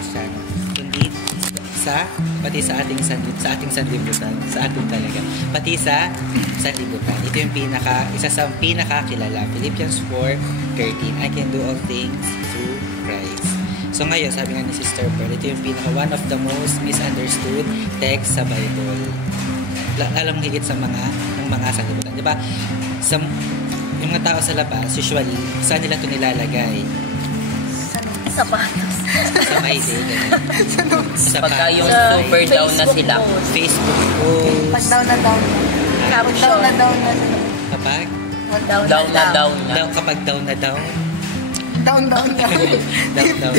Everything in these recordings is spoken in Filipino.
Kristiyano, kundi pati sa ating sanlibutan, sa ating talaga, pati sa sanlibutan. Ito yung isa sa pinakakilala. Philippians 4:13, I can do all things through Christ. So ngayon, sabi nga ni Sister Pearl, ito yung one of the most misunderstood text sa Bible. Alam mo higit sa mga sanlibutan. Diba? Yung mga tao sa labas, usually, saan nila ito nilalagay? Sapatos. Sa may day, gano'n. Pagka yung super down na sila. Facebook post. Pag down na down. Kapag down na down na sila. Kapag? Down na down na. Kapag down na down? Down na. Down.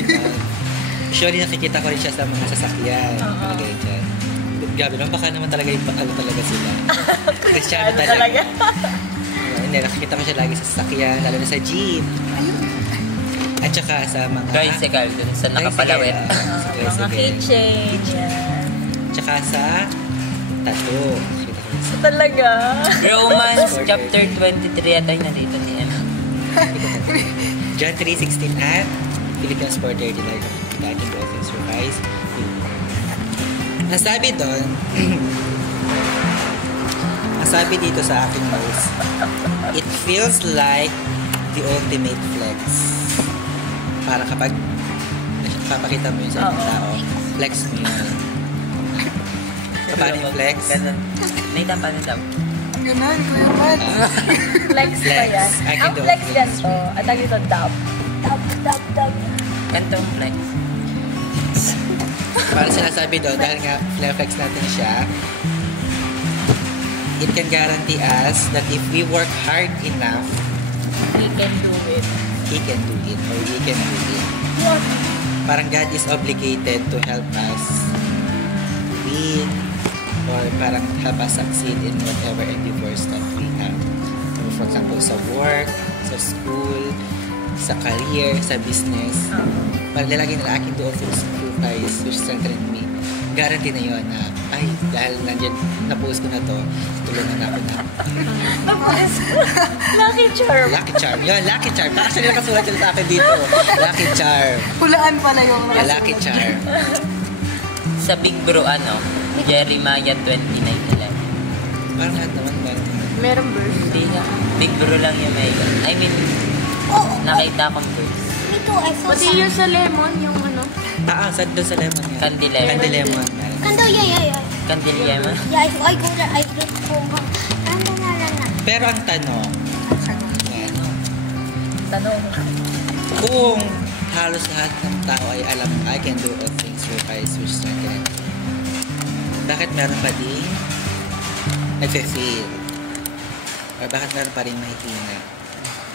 Usually nakikita ko rin siya sa mga sasakyan. Mga ganyan. Gabi naman, baka naman talaga yung talaga sila. Kristiyano talaga. Hindi, nakikita ko siya lagi sa sasakyan, lalo na sa jeep. At saka sa mga... tricycle, dun sa nakapalawit. Mga keychain. Tsaka sa tattoo. So talaga? Romans chapter 23 at ay nandito ni Emma. John 3:16 at Philippians 4:39. I can do all things through Christ. Nasabi doon, nasabi dito sa aking notes, it feels like the ultimate flex. Para kapag papakita mo yun sa ibang tao, flex mo yun. Paano yung flex? Ganun. Naita pa na daw. Ganun, Kuya Pat. Flex pa yan. Ang flex yan to, at tag ito, dab. Dab. Gantong flex. Para sinasabi doon, dahil nga flex natin siya, it can guarantee us that if we work hard enough, We can do it. He can do it or we can do it. What? Parang God is obligated to help us win or parang help us succeed in whatever endeavors that we have. So, for example, sa work, sa school, sa career, sa business. Parang lalagay nila, I can do all things through Christ which strengthened me. Guarantee na yun na, ay, dahil nandiyan, na-post ko na to, tulungan na ako na. Lucky charm. Lucky charm. Yun, lucky charm. Actually, nakasulat yun sa akin dito. Lucky charm. Hulaan pala yung Lucky charm. Sa Big Bro, Jeremiah 29:11. Parang lahat naman ba? Meron verse. Hindi nga. Big Bro lang yung may... I mean, nakita akong verse. Me too, I saw Pati yung sa lemon, yung ano. Doon sa lemon yan. Candilemon. Candilemon. Kando, yeah. Candilemon. Yeah, I go there, I look for Kando na. Pero ang tanong, yan, Tanong. kung halos lahat ng tao ay alam, I can do all things through Christ which strengthens me, bakit meron pa din nagfe-fail? Or bakit meron pa rin mahihina?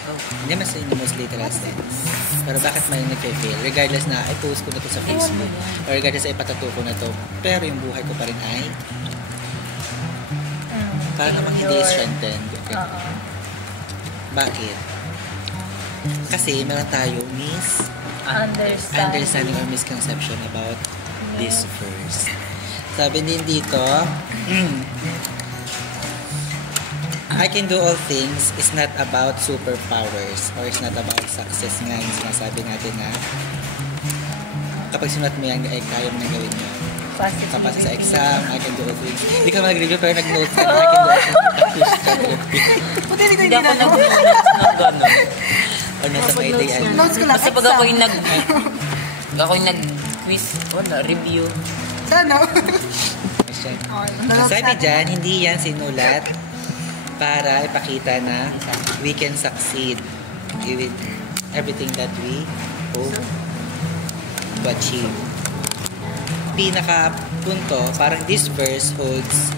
Hindi naman sa most literal sense. Pero bakit may nagfe-fail? Regardless na i-post ko na to sa Facebook or regardless na ipatato ko na to, pero yung buhay ko pa rin ay parang namang hindi strengthened. Bakit? Kasi meron tayo understanding or misconception about this verse. Sabi din dito, I can do all things is not about superpowers or it's not about success nga yung sinasabi natin na kapag sinulat mo yan ay kaya mo na gawin yun. Kapasa sa exam, I can do all things. Hindi ka mag-review pero nag-notes ka na I can do all things. Hindi ako nag-notes ng gano'n. O nasa may day ano. Notes ko lang. Basta pag ako'y nag-quiz, review. Sana. Sabi dyan, hindi yan sinulat para ipakita na we can succeed with everything that we hope to achieve. Pinaka-punto, parang this verse holds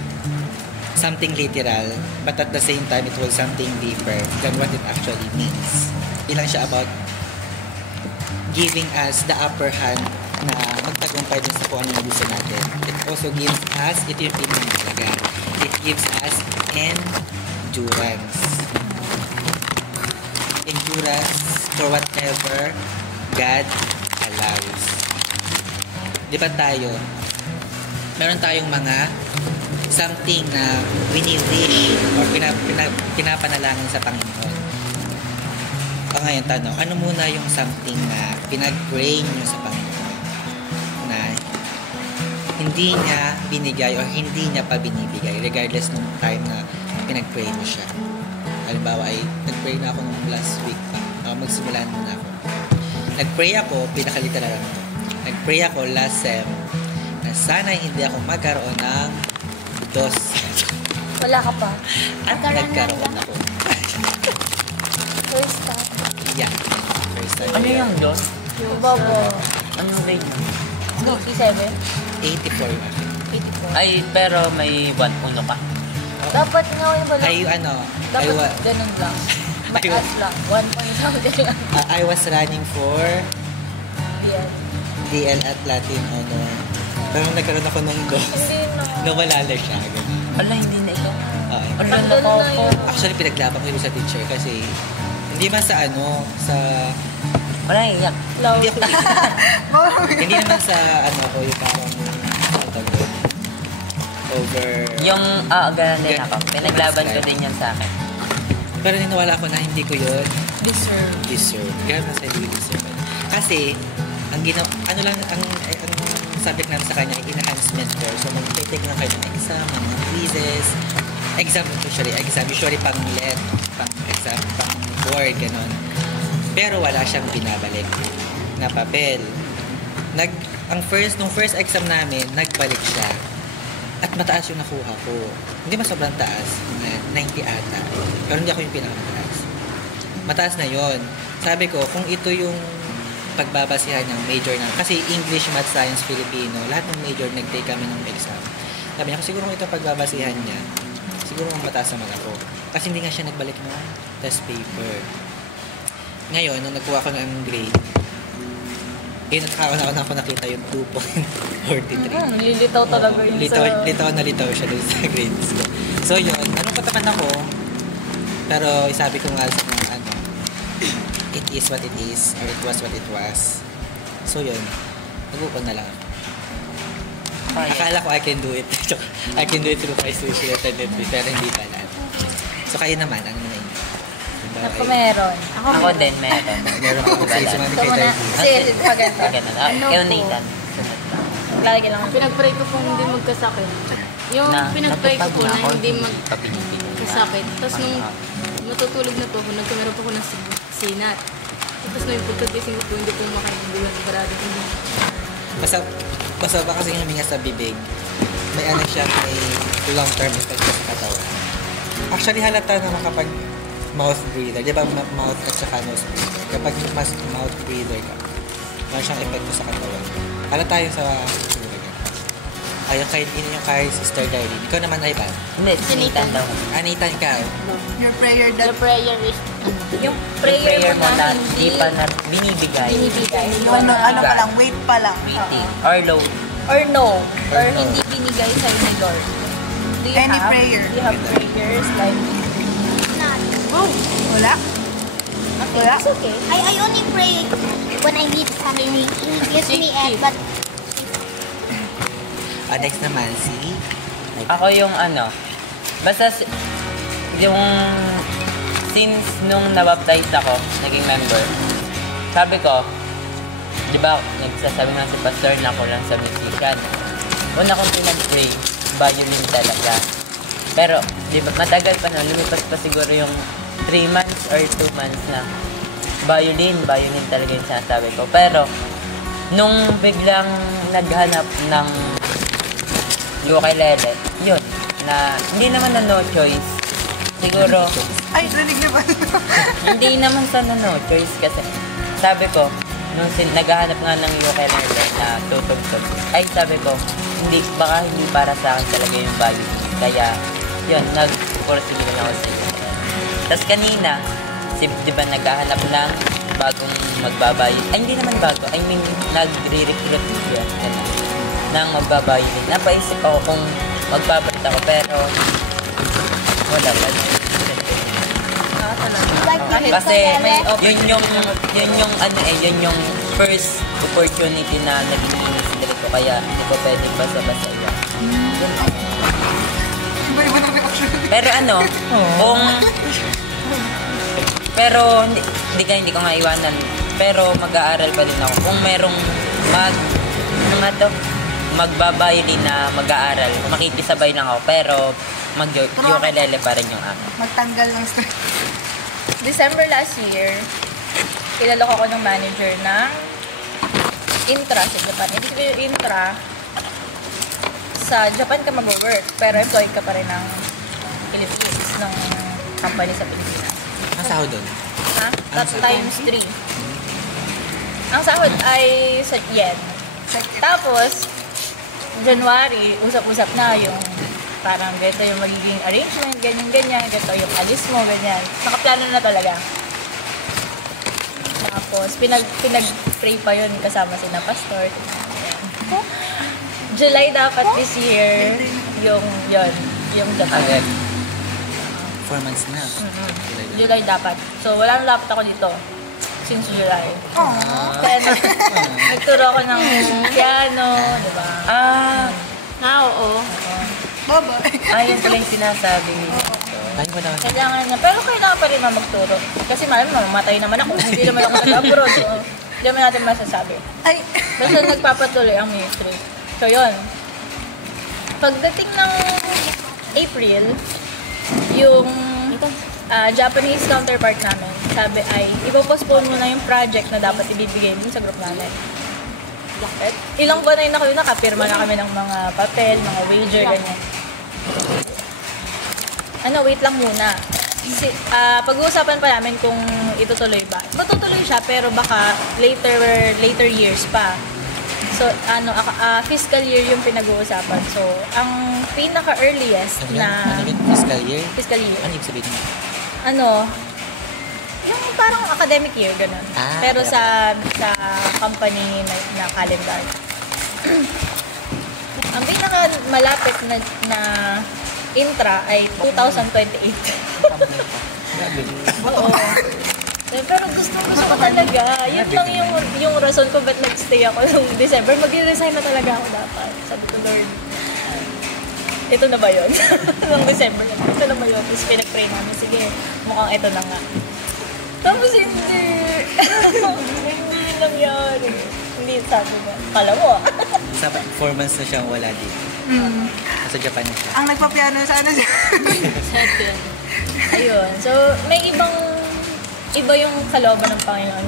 something literal, but at the same time, it holds something deeper than what it actually means. Hindi lang siya about giving us the upper hand na magtagumpay din sa kung ano yung gusto natin. It also gives us, ito yung pinaka-talaga, it gives us endurance. Endurance for whatever God allows. Di ba tayo, meron tayong mga something na wini-wish or pinapanalangin sa Panginoon. O ngayon tanong, ano muna yung something na pinag-pray nyo sa Panginoon? hindi niya binigay or hindi niya pa binibigay regardless nung time na pinag-pray mo siya. Halimbawa ay nag-pray na ako nung last week pa. Magsimulan muna ako. Nag-pray ako, pinakaliteral lang ito. Nag-pray ako last sem na sana hindi ako magkaroon ng dos. Wala ka pa. At nagkaroon ako. First time. Yeah. First time. Ano yung dos? Yung bobo. Anong grade mo? 57? 84 yung akin. 84. Ay, pero may 1-1 pa. Dapat nga yung wala. Ay, ano, Dapat ganun lang. Mataas lang. 1 point something lang. I was running for Yan. DL at Latin Honor. Pero nagkaroon ako ng dos. Hindi na. Nawala lang siya. Ganun. Ala, hindi na ikaw. Okay. Ala, Tanggal na nakako. yun. Actually, pinaglaban ko yun sa teacher kasi hindi man sa ano, sa... Wala, iyak. Hindi ako... hindi naman sa ano ako, yung parang... over... Yung, ganun din ako. Pinaglaban ko din yan sa akin. Pero niniwala ko na hindi ko yun Deserve. Grabe na sa hindi ko deserve. Kasi, ang ano lang, ang subject namin sa kanya ay enhancement course. So, mag-take lang kayo ng exam, mga quizzes, usually pang let, pang exam, pang board, gano'n. Pero wala siyang binabalik na papel. Nung first exam namin, nagbalik siya. At mataas yung nakuha ko. Hindi mas sobrang taas, 90 ata. Pero hindi ako yung pinakamataas. Mataas na yon. Sabi ko, kung ito yung pagbabasihan ng major na, kasi English, Math, Science, Filipino, lahat ng major nag-take kami ng exam. Sabi niya, siguro kung ito pagbabasihan niya, siguro mataas naman ako. Kasi hindi nga siya nagbalik ng test paper. Ngayon, nung nagkuha ko ng grade, nagkakaroon ako nakita yung 2.43. Lilitaw talaga yun Litaw siya dun sa grades ko. So yun, anong pataman ako, pero sabi ko nga sa mga it is what it is, or it was what it was. So yun, nag-upon na lang ako. Akala ko I can do it. I can do it through my social attendance, pero hindi pala. So kayo naman, ano na yun? Ako meron. Ako din, meron. Meron ako sa isang Ito muna. Si paganda. Ganun. Ikaw, Nathan. Sunod lang. Lagi lang. Pinag-pray ko pong hindi magkasakit. Yung pinag-pray ko po na hindi magkasakit. Tapos nung matutulog na po ako, nagkameron po ako ng sinat. Tapos nung pagkagising ko po, hindi po makaindulan. Barado hindi. Basta ba kasi huminga sa bibig, may ano siya, may long-term effect sa katawan. Actually, halata naman kapag mouth breather. Di ba mouth at saka nose breather? Kapag mas mouth breather ka, meron siyang epekto sa katawan. Halata tayo sa ayun kay Sister Darlene. Ikaw naman, Ivan. Hindi, si Nathan daw. Nathan, ikaw. Your prayer The prayer is Yung Prayer prayer mo na hindi hindi pa na binibigay. binibigay. ano pa lang, wait pa lang. Waiting. Or low. Or no. Or no. hindi binigay sa'yo ni Lord. Do you Any have? prayer. Do you have prayers like... Wala? Wala? It's okay. I only pray when I need something. He gives me it, but Next naman, si... Ako yung basta yung since nung nabaptize ako, naging member, sabi ko, di ba, nagsasabi nga si pastor na ako lang sa musician. Una kong pinag-pray, violin talaga. Pero, di ba, matagal pa na, lumipas pa siguro yung 3 months or 2 months na violin talaga yung sinasabi ko. Pero, nung biglang naghanap ng ukulele, yun, na hindi naman na no choice. Siguro, ay, rinig na ba? hindi naman sa no choice kasi sabi ko, nung naghahanap nga ng ukulele na tutugtog, ay sabi ko, baka hindi para sa akin talaga yung value. Kaya, yun, nag-pursige na ako sa ukulele. Tapos kanina, di ba naghahanap ng bagong magbabayo. Ay, hindi naman bago. I mean, nagre-recruit yun. Nang magbabayo. Napaisip ako kung magbabayot ako, pero wala pa. Kasi yun yung first opportunity na naging inisip ko, kaya hindi ko pwedeng basa-basa yan. Iba-iba ng reaction. Pero hindi ko nga iwanan. Pero mag-aaral pa din ako. Kung merong magbabayolin na mag-aaral, makikisabay lang ako, pero mag-ukulele pa rin yung akin. Magtanggal ng stress. December last year, kilala ko ako ng manager ng Intra sa Japan. Ibig sabihin yung Intra, sa Japan ka mag-work, pero employed ka pa rin ng Philippines, ng company sa Pilipinas. Ang sahod doon? Ha? That times 3. Ang sahod ay sa yen. Tapos, January, usap-usap na yung parang ganito yung magiging arrangement, ganyan-ganyan, ganito yung alis mo, ganyan. Nakaplano na talaga. Tapos, pinag-pray pa yun kasama si na pastor. July dapat this year, yung Japan. Agad. 4 months na. July dapat. So, wala nang dapat ako dito. Since July. Kaya nagturo ako ng piano, di ba? Oo. Baba. Yun pala yung sinasabi niya. Paano ko naman? Kailangan niya. Pero kailangan pa rin na magturo. Kasi malam mamamatay naman ako. Hindi naman ako nag-abroad. So, hindi naman natin masasabi. Ay. Basta nagpapatuloy ang ministry. So, yun. Pagdating ng April, yung Japanese counterpart namin, sabi ay, ipopostpone mo na yung project na dapat ibibigay din sa group namin. Bakit? Ilang buwan na yun ako nakapirma na kami ng mga papel, mga wager, ganyan. Wait lang muna. Pag-uusapan pa namin kung itutuloy ba. Matutuloy siya, pero baka later years pa. So, fiscal year yung pinag-uusapan. So, ang pinaka-earliest na... Fiscal year? Fiscal year. Ano yung sabihin mo? Yung parang academic year, ganun. Pero sa company na calendar. Ang pinaka-malapit na intra ay 2028. Oo. Pero gusto ko talaga. Yun lang yung rason ko ba't nag-stay ako noong December. Mag-resign na talaga ako dapat. Sabi ko, Lord, ito na ba yun? Noong December. Ito na ba yun? Tapos pinag-pray namin, sige, mukhang ito na nga. Tapos hindi. Hindi nangyari. Hindi, sabi ko. Kala mo. Sa 4 months na siyang wala dito. Sa Japan na siya. Ang nagpapiano sana siya. Ayun. So, may iba yung kalooban ng Panginoon.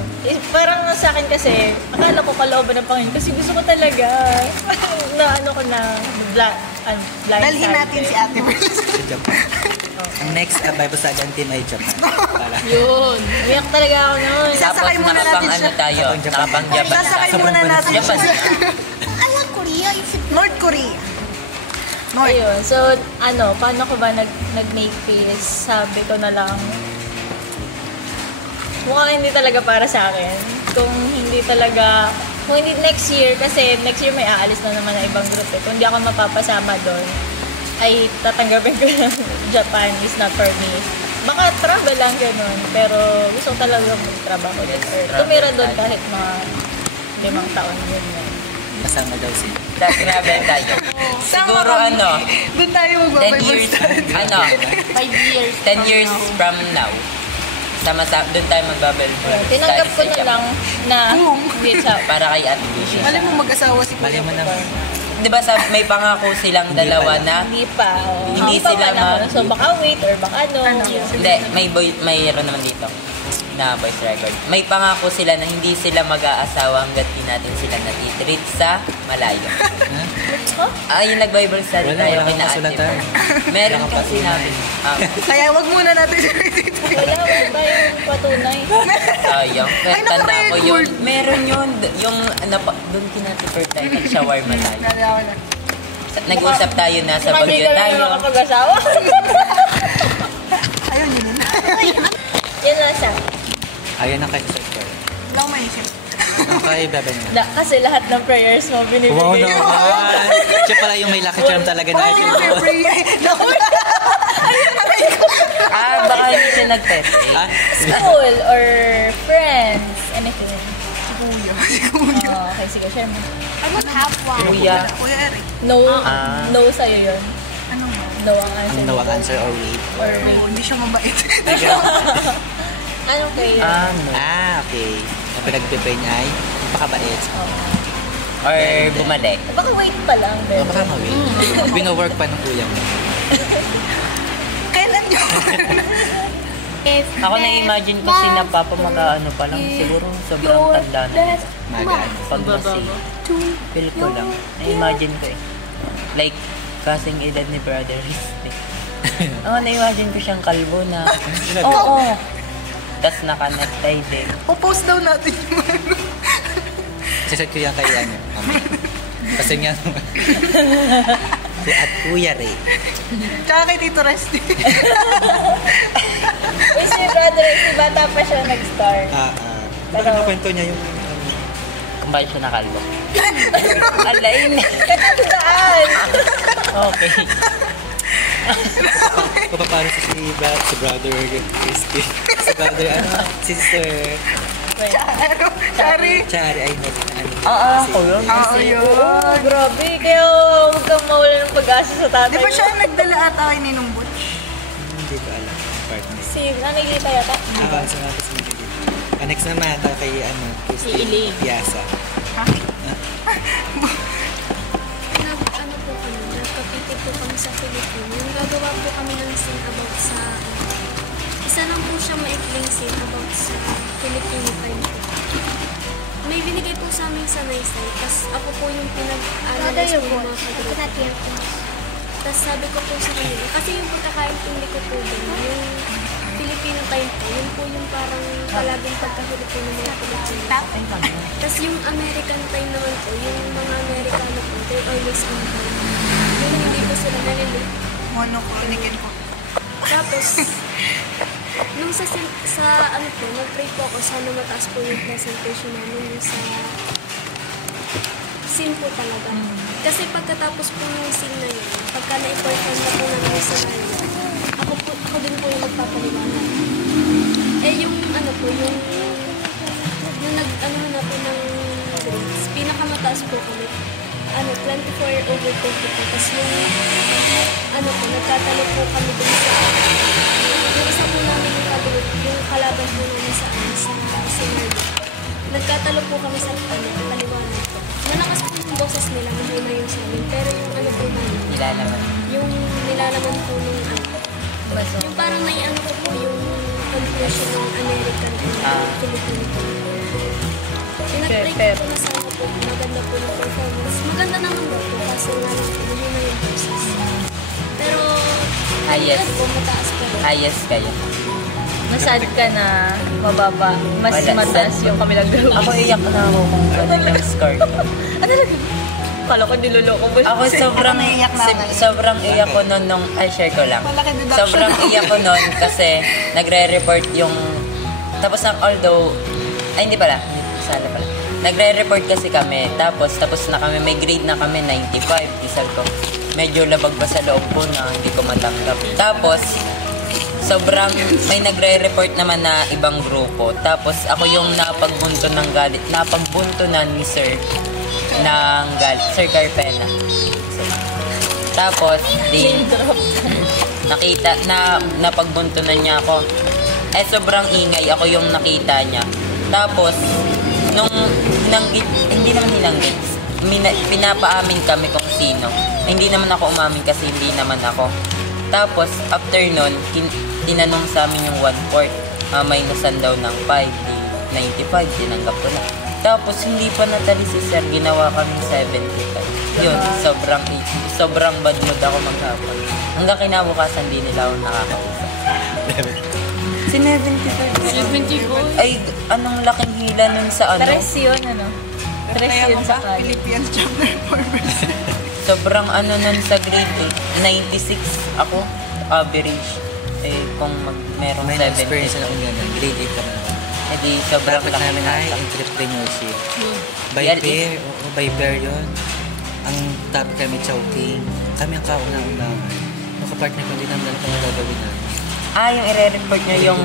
Parang sa akin kasi, akala ko kalooban ng Panginoon kasi gusto ko talaga blind Dalhin natin si Ate Pearl. Sa Japan. Ang next Bible Study team ay Japan. Yun. Umiyak talaga ako noon. Sasakay Tapos muna natin siya. tayo, nakapang Japan. Sasakay muna natin Japan. siya. Alam, Korea is North Korea. North. Ayun. So, paano ko ba nag-make peace? Sabi ko na lang, mukhang hindi talaga para sa akin. Kung hindi next year, kasi next year may aalis na naman na ibang group eh. Kung hindi ako mapapasama doon, ay tatanggapin ko na Japan is not for me. Baka travel lang ganun, pero gusto ko talaga mag-trabaho doon. Or tumira doon kahit mga 5 taon yun. Kasama daw si. Travel tayo. Siguro Doon tayo 10 years, 5 years. 10 years from now. Sama-sama, doon tayo magbabel. Tinanggap ko na lang na hindi siya. Para kay Ate Vision. Alam mo mag-asawa si Mali mo naman. Di ba may pangako silang dalawa na Hindi pa. Hindi sila So baka wait or baka hindi, mayroon naman dito na voice record. May pangako sila na hindi sila mag-aasawa hanggat di natin sila natitreat sa malayo. Yung nag-Bible study Wala, tayo wala kina kang Ate kasulatan. Pearl. Meron kang sinabi. Kaya wag muna natin siya. wala tayong patunay. Sayang. Ay, Tanda ko yun. naka-record. Meron yun. Yung doon kina Ate Pearl tayo. Nag-shawarma tayo. Nag-usap tayo na sa Hindi Bagyo ka tayo. lang nakapag-asawa. Ayun, yun. Yan lang siya. Ayun ang kay Sir. Wala akong maisip. Ang kay Beben na. Kasi lahat ng prayers mo binibigay. Wow naman! Siya pala yung may lucky charm talaga na ito. Baka hindi siya nag-test. School or friends, anything. Si Kuya. Okay, sige, share mo. I don't have one. Kuya. Kuya Eric. No sa'yo yun. Ano nga? No ang answer. Ang nawag answer or wait. Or Oo, wait. hindi siya mabait. Ano kayo? Okay. Ang pinag-prepare niya ay pakabait. Or bumalik. Baka wait pa lang. O baka mawin. Bino-work pa ng kuya mo. Kailan nyo? If Ako na-imagine ko si na Papa mag-ano pa lang. Siguro sobrang tanda na. Magaan. Pag nasi, feel ko lang. Na-imagine ko eh. Like, kasing edad ni Brother Ristic. Oo, na-imagine ko siyang kalbo na. Oo. Tapos naka-necktie din. Popost daw natin yung ano. Sisad ko yan kay ano. Kasi nga at Kuya Ray. Tsaka kay Tito Resty. Eh, si brother, si bata pa siya nag-start. Baka nakwento niya yung Kung bakit siya nakalbo. Alain. Saan? Okay. papaparo si brother Christy. Si brother, si sister Sorry. Chari, ay ano. Ako yun. Oo, yun. Grabe, kaya huwag kang mawala ng pag-asa sa tatay. Di ba siya ang nagdala ata kay Ninong Butch? Hindi ko alam. Partner. Si nanay Lita yata? Sa mga kasi magiging. Next naman, kay ano, Christy. Si Elaine. Piazza. Ano po kami, nagkapitid po kami sa Philippines. Yung gagawa po kami ng scene about sa, isa lang po siya maikling scene about sa Filipino time po. May binigay po sa amin sa Naysay, tapos ako po yung pinag-analyze po yung mga kagrupo. Tapos sabi ko po sa kanila, kasi yung pagkakaintindi ko po dun, yung Filipino time po, yun po yung parang palaging pagkahuli po ng mga Pilipino. Tapos yung American time naman po, yung mga Amerikano po, they're always on time. Yung hindi po sila nalilip. Monochronic po. Tapos, nung sa ano po, nag-pray po ako, sana mataas po yung presentation namin yung sa scene po talaga. Kasi pagkatapos po yung scene na yun, pagka na-perform na po namin sa radio, ako din po yung magpapaliwanag. Eh yung ano po, yung nag-ano na po ng grades, pinakamataas po kami. 24 over 20 po. Tapos yung nagtatalo po kami dun sa yung isa po namin yung kalaban po namin sa scenario. Nagkatalo po kami sa paliwanag po. Malakas po yung boses nila, mahina yung sa amin. Pero yung po namin, Nilalaman. yung nilalaman po nung yung parang naiano ko po yung conclusion ng American and Filipino po. Pinag-try ko na sana po, maganda po yung performance. Maganda naman po, kasi nga lang po, mahina yung boses. Pero, Ayos. po, mataas pa rin. Ayos kayo. Masad ka na mababa. Mas Wala, mataas sad. yung kami nagdaro. Ako iyak na ako kung ganun yung score ko. Kala ko niloloko mo. Ako sobrang Naiiyak na ako. sobrang iyak ko nun nung share ko lang. Malaki deduction. Sobrang iyak ko nun kasi nagre-report yung tapos although ay hindi pala, sala pala. Nagre-report kasi kami tapos na kami, may grade na kami 95. Isal ko. Medyo labag pa sa loob ko na hindi ko matanggap. Tapos sobrang may nagre-report naman na ibang grupo. Tapos ako yung napagbunto ng galit, napagbuntunan ni Sir ng galit, Sir Carpena. Tapos di nakita na napagbuntunan niya ako. Eh sobrang ingay, ako yung nakita niya. Tapos nung hindi naman hinanggit, pinapaamin kami kung sino. Hindi naman ako umamin kasi hindi naman ako. Tapos after nun, tinanong sa amin yung 1/4. Minusan daw ng 5, di 95, tinanggap ko na. Tapos hindi pa natali si Sir, ginawa kami 75. Yun, sobrang bad mood ako maghapon. Hanggang kinabukasan di nila ako nakakausap. Si 75. 70 Ay, anong laking hila nun sa ano? Tres yun, ano? Tres Kaya yun mo sa ba? kanya. Philippines chapter 4 verse. Sobrang ano nun sa grade 96 ako, average. Eh, kung merong May 70. experience na akong ganun. Grade 8 ka na. Hindi, sobrang Dapat laki namin ay nasa. entrepreneurship. By PLE. pair, oo, by pair yun. Ang topic kami, chowking. Kami ang kauna-unahan. Yung kapartner ko din ang kami gagawin namin. Yung i-report nyo yung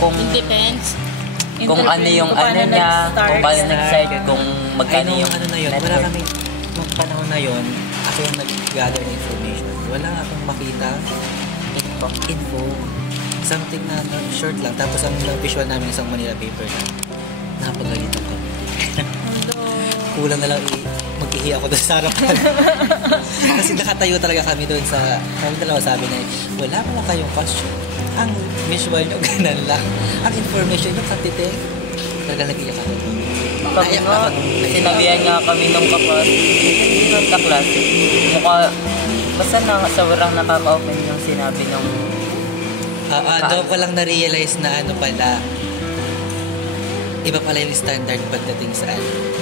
kung It depends. kung ano yung ano niya, kung paano nag-start, kung magkano Ay, yung nung ano na yun, wala network. kami, nung panahon na yun, ako yung nag-gather ng information. Wala akong makita, info, something na short lang. Tapos ang visual namin isang Manila paper na napagalitan ko. Kulang na lang nahiya ako doon sa harapan. Kasi nakatayo talaga kami doon sa, kami dalawa sabi na, wala mo kayong question. Ang visual nyo, ganun lang. Ang information nyo, katite. Talaga nag-iyak ako doon. Kami Naiyak nga, ako doon. sinabihan nga kami nung kaklase. Mukha, basta sobrang nakaka-open yung sinabi nung Doon ko lang na-realize na ano pala, iba pala yung standard pagdating sa ano.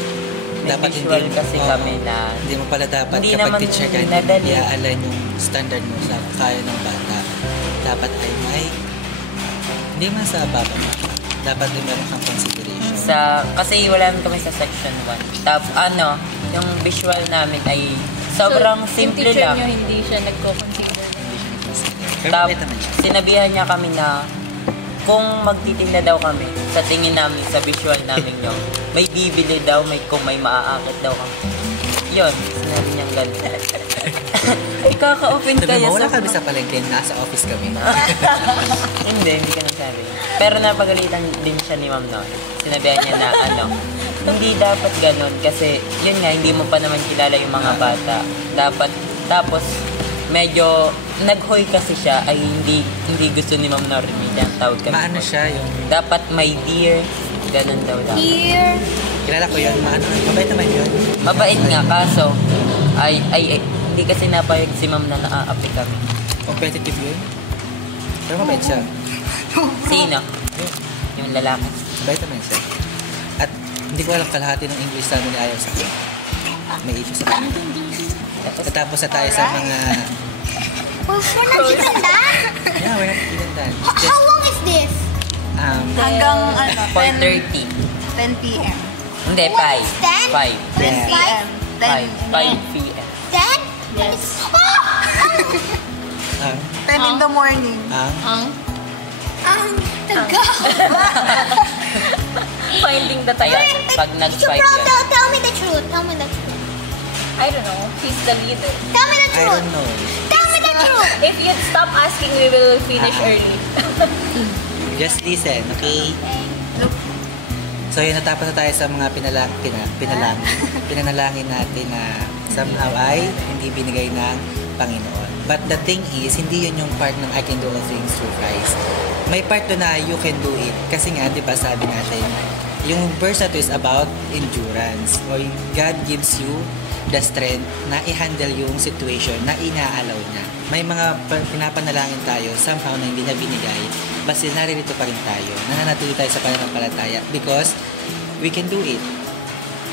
Dapat visual kasi oo, kami na hindi mo pala dapat hindi kapag naman teacher ka, nadali. iaalan yung standard mo sa kaya ng bata. Dapat ay may, hindi man sa baba mo. Dapat ay meron kang consideration. kasi wala naman kami sa section 1. Tapos yung visual namin ay sobrang simple yung teacher lang. nyo, hindi siya nagko-consider. Hindi siya nag-consider. Pero Tap, mabait naman siya. sinabihan niya kami na kung magtitinda daw kami, sa tingin namin, sa visual namin yung may bibili daw, kung may maaakit daw kami. Yun, sinabi niyang gano'n. Ikaka-open Sabi kaya mo, wala kami sa palengke, nasa office kami. Hindi ka nasabi. Pero napagalitan din siya ni ma'am noon. Sinabihan niya na hindi dapat ganun kasi yun nga, hindi mo pa naman kilala yung mga bata. Dapat, tapos medyo naghoy kasi siya ay hindi gusto ni Ma'am Normie ang tawag kami. Maano siya yung, Dapat my dear, ganun daw lang. Here. kilala ko yun, maano, mabait naman yun. Mabait nga, kaso ay hindi kasi napayag si Ma'am na naaapi kami. Competitive yun. Pero mabait siya. Sino? Yung lalaki. Mabait naman siya. At hindi ko alam kalahati ng English namin ni ayaw sa akin. May issue sa akin. Tapos na tayo sa mga, We're not even done. yeah, we're not even done. It's How just, long is this? Hanggang 4:30. 10 p.m. Hindi, 5. 10? 5. 10 p.m. 5 p.m. Then? Yes. ang, 10 in the morning. Taga. Finding the time. Pag nag-5 Bro, yan. tell me the truth. Tell me the truth. I don't know. He's the leader. Tell me the I truth. don't know. Tell me the truth. If you'd stop asking, we will finish early. Just listen, okay? So yun, natapos na tayo sa mga pinanalangin natin na somehow ay hindi binigay ng Panginoon. But the thing is, hindi yun yung part ng I can do all things through Christ. May part doon na you can do it. Kasi nga, di ba sabi natin, yung verse na to is about endurance. Or God gives you the strength na i-handle yung situation na inaalaw niya. May mga pinapanalangin tayo somehow na hindi na binigay, basta naririto pa rin tayo, nananatili tayo sa pananampalataya because we can do it.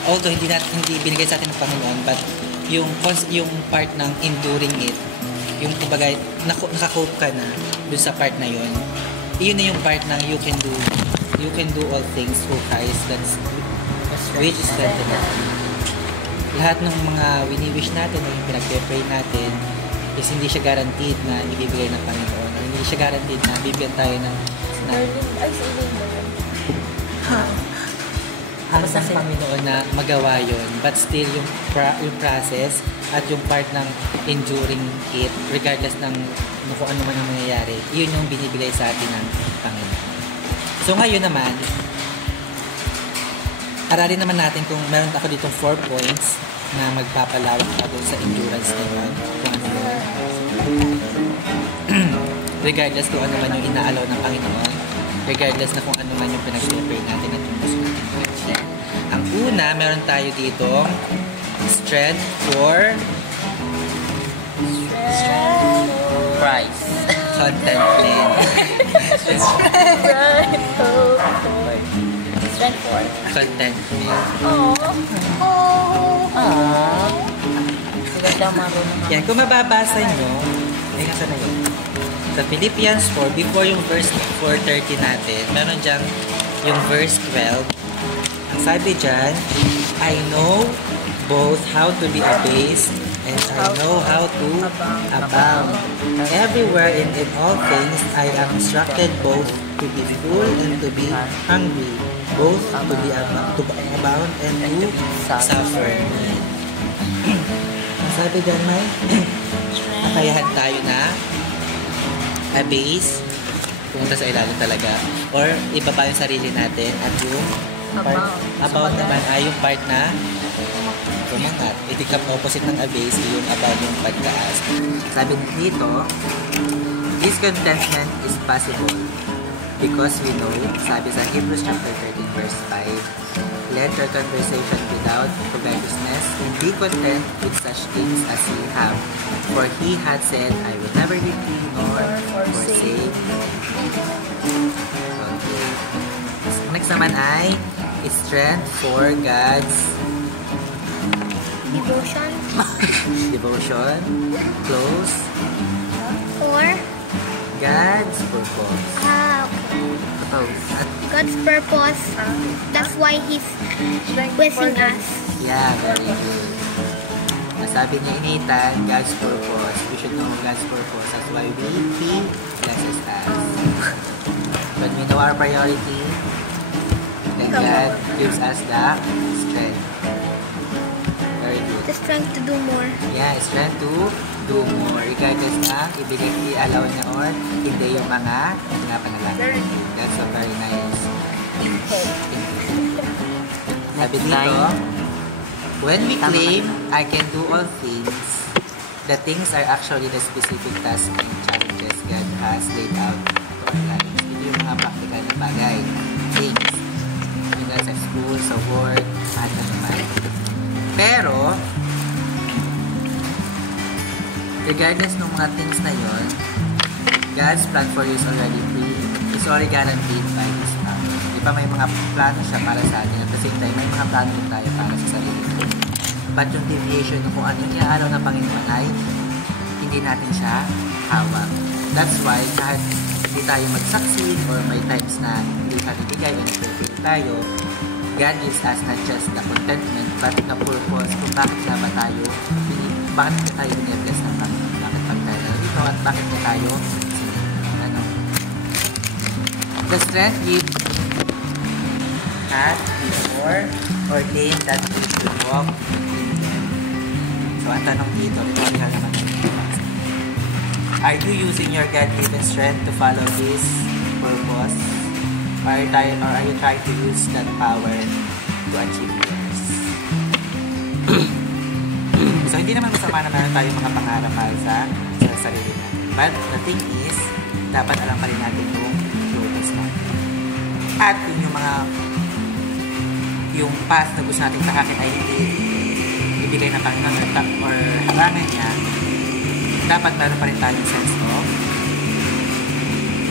Although hindi binigay sa atin ng Panginoon, but yung part ng enduring it, yung kumbaga nakakope ka na dun sa part na yun, iyon na yung part ng you can do all things through Christ which is strengthened us. Lahat ng mga wini-wish natin o yung pinag-pray natin is hindi siya guaranteed na ibibigay ng Panginoon. O hindi siya guaranteed na bibigyan tayo ng halos ng Panginoon na magawa yon, but still yung process at yung part ng enduring it regardless ng kung ano man ang mangyayari, yun yung binibigay sa atin ng Panginoon. So ngayon naman, aralin naman natin kung meron ako ditong 4 points na magpapalawak ako sa endurance na yun. Kung ano yun. Regardless kung ano man yung inaalaw ng Panginoon. Regardless na kung ano man yung pinag-pray natin at yung gusto natin i-share. Ang una, meron tayo ditong strength for Price. contentment. Strength 4. Contentment. Sila siya marunong. Yan, kung mababasa nyo, ay nasa na yun? Sa Philippians 4, before yung verse 4:30 natin, meron dyan yung verse 12. Ang sabi dyan, I know both how to be abased and I know how to abound. Everywhere and in all things, I am instructed both to be full and to be hungry, both to abound and to suffer. Ang sabi dyan, may kakayahan tayo na abase, pumunta sa ilalim talaga, or ibaba yung sarili natin, at yung part, about naman ay yung part na umangat. Ito yung opposite ng abase, yung above yung pagtaas. Sabi dito, this contentment is possible because we know, sabi sa Hebrews chapter 13 verse 5, let your conversation without covetousness and be content with such things as ye have. For he had said, I will never leave thee nor forsake. Okay. Next naman ay strength for God's Devotion. devotion, close, Or, God's purpose. okay. At God's purpose. That's why He's with us. yeah, very good. Sabi ni Nathan, God's purpose. We should know God's purpose. That's why He blesses us. When we know our priority, then God gives us the strength. Very good. The strength to do more. Yeah, strength to do more. Regardless na i-allow niya or hindi yung mga pinapanalangin. That's so very nice. Sabi dito, when we claim, I can do all things, the things are actually the specific tasks and challenges God has laid out to our lives. Ito yung mga practical na bagay. Things. Yung sa school, sa work, at naman. Pero, regardless ng mga things na yon, God's plan for you is already guaranteed by His power. Di ba may mga plano siya para sa atin at the same time may mga plano din tayo para sa sarili. But yung deviation ng kung anong iaalaw ng Panginoon ay hindi natin siya hawak. That's why kahit hindi tayo mag-succeed or may times na hindi ka nabigay o nag-fail tayo, God gives us not just the contentment but the purpose kung bakit na ba tayo bless ng Panginoon, bakit pa tayo narito at bakit na tayo the strength gives us before ordained that we should walk in them. So ang tanong dito, are you using your God-given strength to follow this purpose? Or are you trying to use that power to achieve yours? So, hindi naman masama na meron tayong mga pangarap para sa sarili natin. But, the thing is, dapat alam pa rin natin yung purpose natin. At yung path na gusto natin takakin ay hindi ibigay na Panginoon or harangan niya, dapat meron pa rin tayong sense of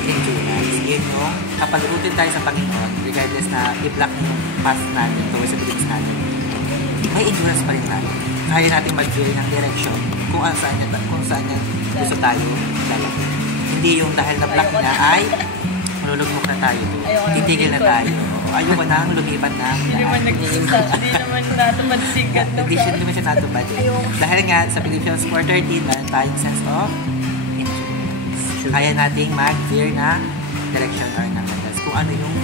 endurance. Yun yung kapag rooted tayo sa Panginoon, regardless na i-block yung path natin towards sa beliefs natin, may endurance pa rin tayo. Kaya natin mag-view ng direction kung saan niya gusto tayo lalaki. Hindi yung dahil na-block niya ay malulugmok na tayo. Titigil na tayo. Ayoko na, lumipat na. Hindi naman natupad sigat. Hindi naman siya natupad. Dahil nga, sa Philippians 4:13, meron tayong sense of endurance. Kaya nating mag-veer na direction or ng landas. Kung ano yung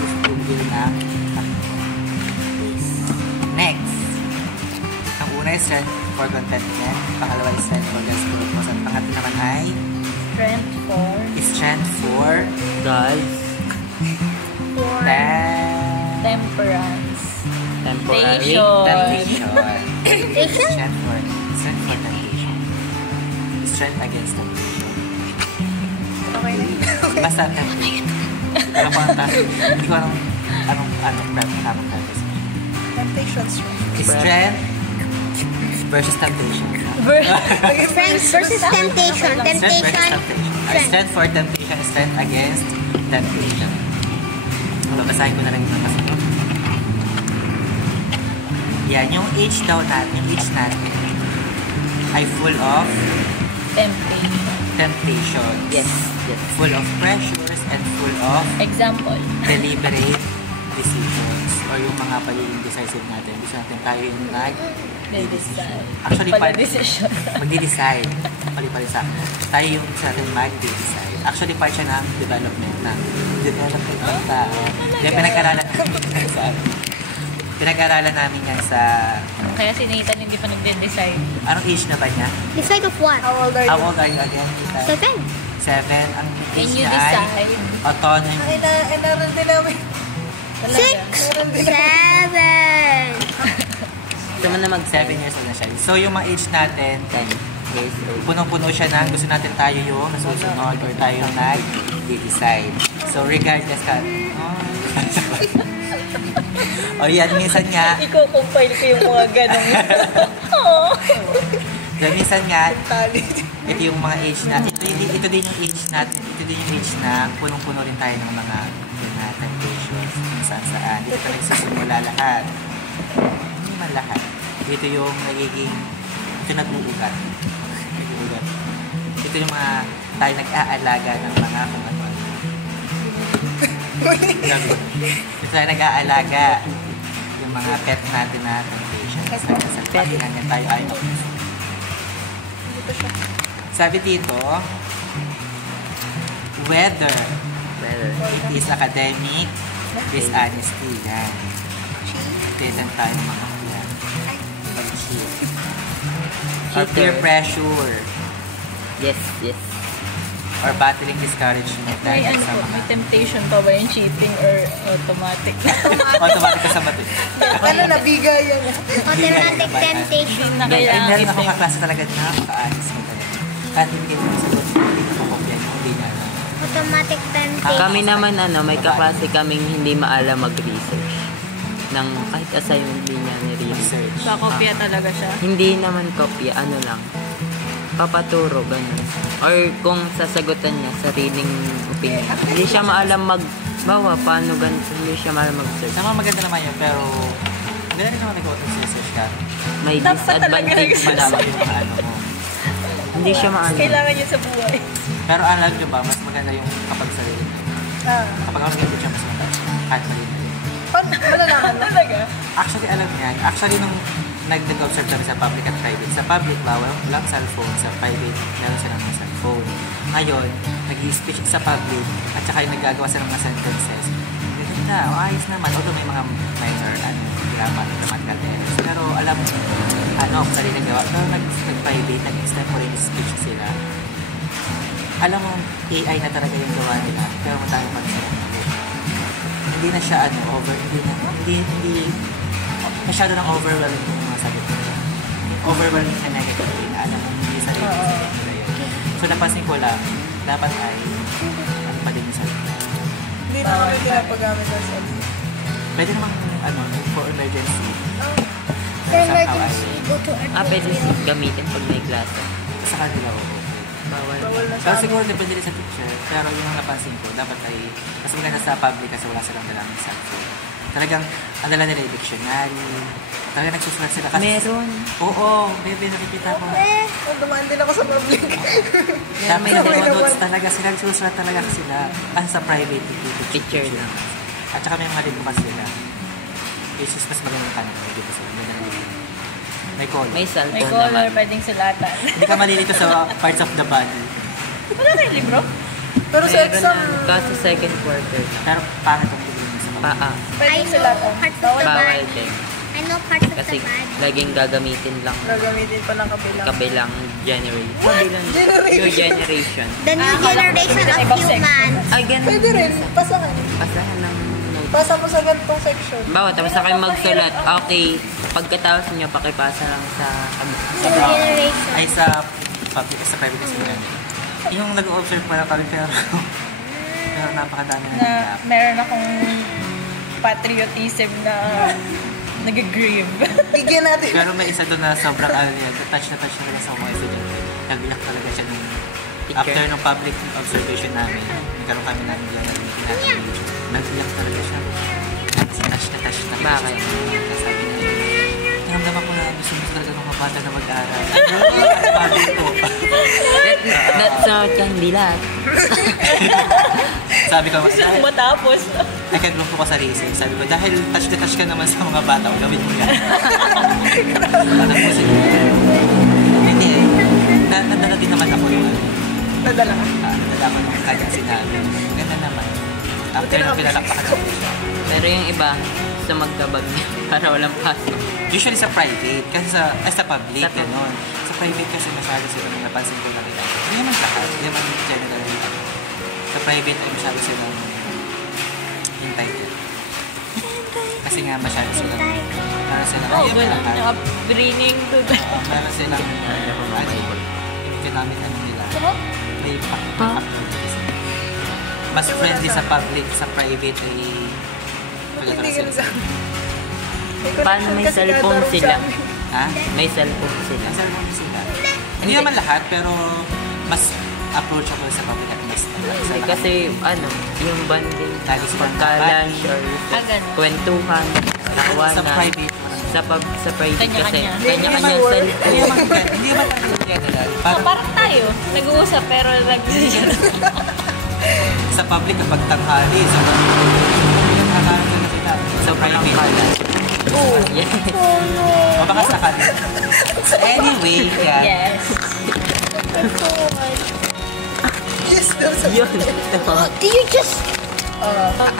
veer na next. Ang una is strength for contentment. Pangalawa is strength for God's purpose. At pangatlo naman ay strength for God's temperance. temporary temptation. Strength for temptation. Strength against temptation. Okay na. Basta temptation. Pero kung hindi ko anong tamang purpose. Temptation Strength versus temptation. Strength versus temptation. Strength versus Temptation. temptation. Strength for temptation, strength against temptation. Babasahin ko na rin yung masunod. Yan, yung age natin ay full of temptation. Yes. Full of pressures and full of Example. deliberate decisions or yung mga pagiging decisive natin. Gusto natin tayo yung Decide. Actually, Pag-decision. magdi-decide. Pali-sa akin. Tayo yung sa atin mag-decide. Actually, part siya ng development ng tao. Kaya pinag-aralan namin yan sa... Kaya si Nathan hindi pa nagde-decide. Anong age na ba niya? Decide of what? How old are you? How old are you again? Nathan? 7. 7. Ang Can age you niya ay decide? autonomy. Ay, naroon din namin. 6. 7. Gusto mo na mag 7 years old na siya. So, yung mga age natin, 10 years old. punong-puno siya na gusto natin tayo yung nasusunod or tayo yung nag-decide. So, regardless ka... O yan, minsan nga... Iko-compile ko yung mga ganong. So, minsan nga, ito yung mga age na... Ito din yung age na... Ito din yung age na punong-puno rin tayo ng mga temptations. Kung saan-saan. Dito ka nagsisimula lahat. Hindi man lahat. Ito yung nagiging... Ito nag-uugat. Ito yung mga tayo nag-aalaga ng mga kung ano. Ito tayo nag-aalaga yung mga pet natin na temptation. Sa pahingan niya tayo ay sabi dito, whether it is academic, dishonesty, yan. Titan tayo ng mga yan. Pag-cheat. Or peer pressure. Yes. Or battling discouragement. May dahil ano sa po, mga- may temptation pa ba yung cheating or automatic? Automatic ka sa bato. Ano, nabigay yan. Automatic temptation. Na Ay, kailangan meron ako i-think. kaklase talaga na napaka-anis mo talaga. Kahit hindi mo sagot, hindi ko kopya yung hindi niya alam. Automatic temptation. Kami naman may kaklase kaming hindi maalam mag-research ng kahit assignment din niya ni-research. Research. Sa kopya talaga siya. Hindi naman kopya, ano lang. Papaturo, ganun. Or kung sasagutan niya, sariling opinion. Hindi siya maalam paano ganito, hindi siya maalam mag-search. Sama maganda naman yun, pero maganda rin naman nag-auto-research ka. May Dapat disadvantage talaga Malaman yung mga ano mo. Hindi siya maalam. Kailangan yun sa buhay. Pero alam nyo ba, mas maganda yung kapag sarili ka. Kapag ako nag siya, mas maganda. Kahit mali na yun. Malalaman mo. Talaga? Actually, alam niya. Actually, nung nag-observe kami sa public at private. Sa public, bawal lang cellphone. Sa private, meron silang mga cellphone. Ngayon, nag-i-speech sa public at saka yung nagagawa sa mga sentences. Ganda, ayos naman. Although may mga minor, grammar, grammatical errors. Pero alam mo, kung sarili nagawa. Pero nag-private, nag-extempore speech sila. Alam mo, AI na talaga yung gawa nila. Pero matalo pa rin sila. Hindi na siya hindi masyado ng overwhelming yung mga sagot nila. Overwhelming na negative na alam mo hindi sa rin nila yun. So napansin ko lang, dapat ay ano pa din yung sagot. Hindi na kami pinapagamit sa cellphone. Pwede namang for emergency. For emergency, go to Pwede gamitin pag may klase. Sa kanila oo. Bawal. Pero siguro depende rin sa teacher. Pero yung napansin ko, dapat ay mas maganda sa public kasi wala silang dalang cellphone. Talagang, ang dala nila yung dictionary. Talagang nagsusulat sila kasi... Meron. Oo, baby, nakikita ko. Dumaan din ako sa public. Dapat yung mga notes talaga sila, nagsusulat talaga sila. Kasi sa private, Picture lang. At saka may mga libukas sila. Which is mas magandang kanina. Hindi ba sila? May color. May May cellphone color, naman. pwedeng sulatan. Hindi ka malilito sa parts of the body. Wala tayong libro? Pero sa Meron exam, na, kaso second quarter na. Pero pangit ang tingin mo sa mga. I Pwedeng know sulatan. parts of the Bawal body. din. I know parts of Kasi the body. laging gagamitin lang gagamitin pa ng kabilang. kabilang generation. Kabilang new generation. The new generation of ibang section. humans. Ay, ganun. Pwede rin, pasahan. Pasahan ng notes. Pasa mo sa ganitong section. Bawa, tapos na kayo magsulat. Okay, pagkatapos nyo, pakipasa lang sa New generation. Ay sa public, sa private experience. Yung nag-observe pa na kami pero napakadami na Na nangyayari. meron akong patriotism na nag-grieve. Bigyan natin. Pero may isa doon na sobrang touch na talaga sa mga estudyante. Nag-iyak talaga siya nung after ng public observation namin. Nagkaroon kami ng ilang nag-meeting natin. Nag-iyak talaga siya. Touch na. Bakit? Sabi niya, naramdaman ko na gusto talaga ng mga bata na mag-aaral. Sabi ko. That's not hindi lahat. Sabi ko, Gusto dahil kong matapos. nagka-group ko sa racing. Sabi ko, dahil touch na touch ka naman sa mga bata, gawin mo yan. Parang mo sige. Hindi eh. Nadala din naman ako yung Nadala ka. nadala ko nung kanya sinabi. Ganda naman. After nung pinalakpakan ako siya. Pero yung iba, gusto magkabag niya para walang pasok. Usually sa private, kasi sa public, Sa public. gano'n. Sa private kasi masyado sila napansin ko na rin. Hindi naman lahat, hindi naman generally. Sa private ay masyado silang entitled. Kasi nga masyado silang Meron silang, Oo, ayun ganun. lahat. Yung upbringing to the... Meron silang, yung economic ano nila. May factor kasi. Mas friendly sa public, sa private ay Hindi ganun sa amin. Paano may cellphone sila? Ha? May cellphone sila. Nasa naman sila. Hindi naman lahat, pero mas approachable sa public at mas Hindi, kasi yung banding, Lagi silang pagka-lunch or ganun. kwentuhan, sa tawanan, private. sa private kasi, Kanya-kanya. kanya-kanyang Hindi cellphone. naman hindi naman Oh, parang tayo. Nag-uusap pero sa public kapag tanghali, so nakakaroon na sila sa private. Oh no. O baka sa kanila. So anyway, yan. Yes. Yes, daw sa Yun. Do you just...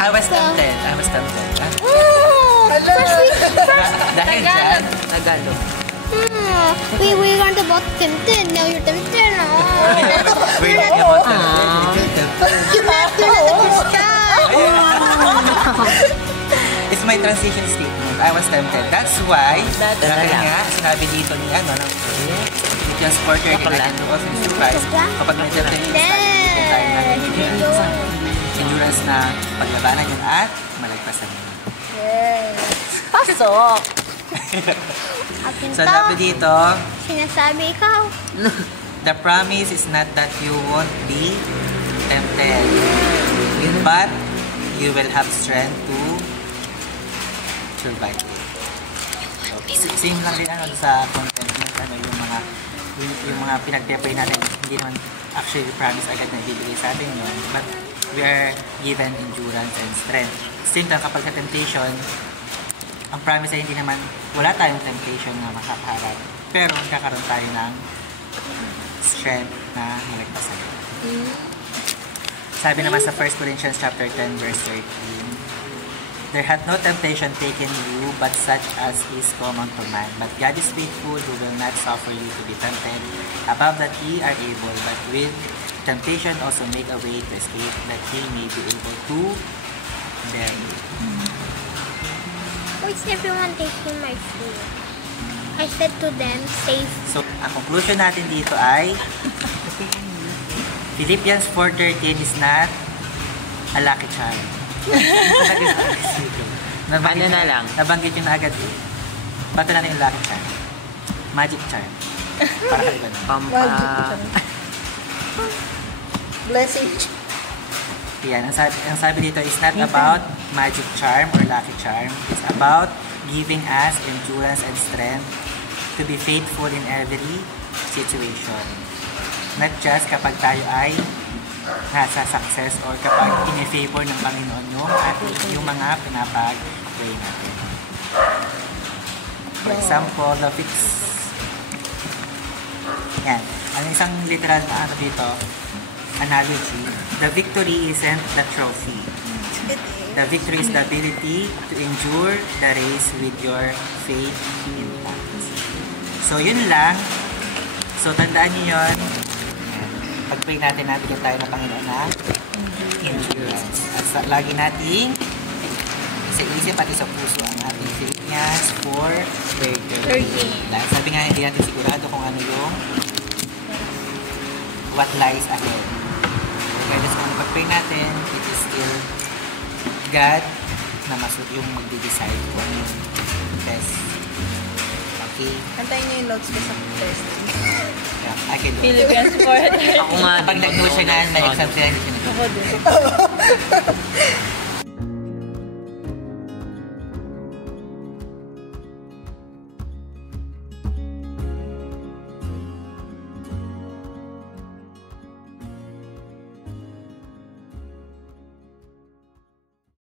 I was tempted. Hala. Dahil dyan, Tagalog. We weren't about tempted. Now you're tempted. we're not about tempted. You have to understand. It's my transition statement. I was tempted. That's why, dahil nga, sinabi dito ni ng Philippians 4:30 na ito also surprise. Kapag may temptation, bigyan tayo ng endurance na paglabanan yun at malagpasan yun. Pasok. Akin So, to. sabi dito, Sinasabi ikaw. the promise is not that you won't be tempted, but you will have strength to survive it. So, same lang din sa contentment, yung mga pinag-pray natin, hindi naman actually promise agad na ibibigay sa atin yun, but we are given endurance and strength. Same lang kapag sa temptation, ang promise ay hindi naman, wala tayong temptation na makaharap, pero magkakaroon tayo ng strength na malagpasan. Sabi naman sa 1 Corinthians chapter 10 verse 13, there hath no temptation taken you, but such as is common to man. But God is faithful, who will not suffer you to be tempted above that ye are able, but with temptation also make a way to escape, that ye may be able to bear it. Why is everyone taking my food? I said to them, safe. So, ang conclusion natin dito ay Philippians 4:13 is not a lucky charm. Ano na lang? Nabanggit yun na agad eh. Bato natin yung lucky charm. Magic charm. Para kay ganun. Blessing. Yan, ang sabi dito is not about magic charm or lucky charm. It's about giving us endurance and strength to be faithful in every situation. Not just kapag tayo ay nasa success or kapag in-favor ng Panginoon yung mga pinapag-pray natin. For example, yan. Ang isang literal na dito, analogy, the victory isn't the trophy. The victory is the ability to endure the race with your faith intact. So, yun lang. So, tandaan niyo yun. Pag-pray natin, nabigyan tayo ng Panginoon na endurance. At lagi nating sa isip pati sa puso ang ating Philippians 4:13. Sabi nga, hindi natin sigurado kung ano yung what lies ahead. Kaya kung pag-pray natin, it is still God na yung mag-decide kung ano yung best. Okay? Antayin niyo yung notes ko sa test. Yeah, I can do it. Philippines 4:30. Ako nga. Kapag nag-do siya na, may exam siya, hindi siya nag-do. Ako din.